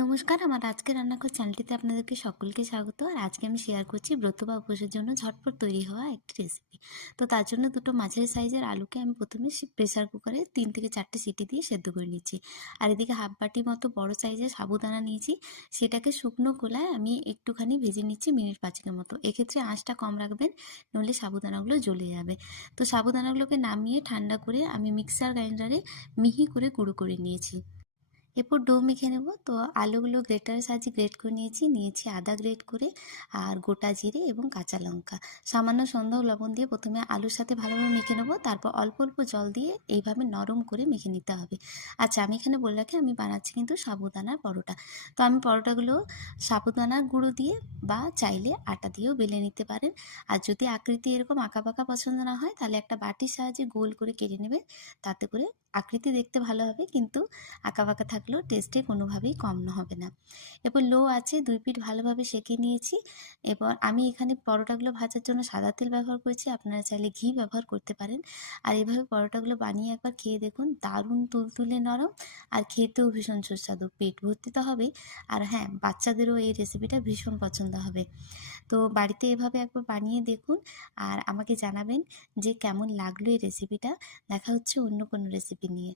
নমস্কার, আমার আজকে রান্নাঘর চ্যানেলটিতে আপনাদেরকে সকলকে স্বাগত। আর আজকে আমি শেয়ার করছি ব্রত বা উপোসের জন্য ঝটপট তৈরি হওয়া একটি রেসিপি। তো তার জন্য দুটো মাঝারি সাইজের আলুকে আমি প্রথমে প্রেসার কুকারে 3 থেকে 4টে সিটি দিয়ে সেদ্ধ করে নিচ্ছি। আর এদিকে হাফ বাটি মতো বড় সাইজের সাবুদানা নিয়েছি, সেটাকে শুকনো খোলায় আমি একটুখানি ভেজে নিচ্ছি মিনিট 5-এর মতো। এক্ষেত্রে আঁচটা কম রাখবেন, নইলে সাবুদানাগুলো জ্বলে যাবে। তো সাবুদানাগুলোকে নামিয়ে ঠান্ডা করে আমি মিক্সার গ্রাইন্ডারে মিহি করে গুঁড়ো করে নিয়েছি। এরপর ডো মেখে নেব। তো আলুগুলো গ্রেটারের সাহায্যে গ্রেট করে নিয়েছি আদা গ্রেট করে, আর গোটা জিরে এবং কাঁচা লঙ্কা, সামান্য সন্দেহ লবণ দিয়ে প্রথমে আলুর সাথে ভালোভাবে মেখে নেব। তারপর অল্প অল্প জল দিয়ে এইভাবে নরম করে মেখে নিতে হবে। আচ্ছা, আমি এখানে বলে রাখি আমি বানাচ্ছি কিন্তু সাবুদানার পরোটা। তো আমি পরোটাগুলো সাবুদানার গুঁড়ো দিয়ে বা চাইলে আটা দিয়েও বেলে নিতে পারেন। আর যদি আকৃতি এরকম আঁকা বাঁকা পছন্দ না হয়, তাহলে একটা বাটির সাহায্যে গোল করে কেটে নেবেন। তাতে করে আকৃতি দেখতে ভালো হবে, কিন্তু আঁকাবাঁকা থাকলেও টেস্টে কোনোভাবেই কম হবে না। এরপর লো আছে 2 পিঠ ভালোভাবে সেঁকে নিয়েছি। এরপর আমি এখানে পরোটাগুলো ভাজার জন্য সাদা তেল ব্যবহার করেছি, আপনারা চাইলে ঘি ব্যবহার করতে পারেন। আর এভাবে পরোটাগুলো বানিয়ে একবার খেয়ে দেখুন, দারুণ তুলতুলে নরম আর খেতেও ভীষণ সুস্বাদু। পেট ভর্তি তো হবেই, আর হ্যাঁ, বাচ্চাদেরও এই রেসিপিটা ভীষণ পছন্দ হবে। তো বাড়িতে এভাবে একবার বানিয়ে দেখুন আর আমাকে জানাবেন যে কেমন লাগলো এই রেসিপিটা। দেখা হচ্ছে অন্য কোনো রেসিপি নিয়ে।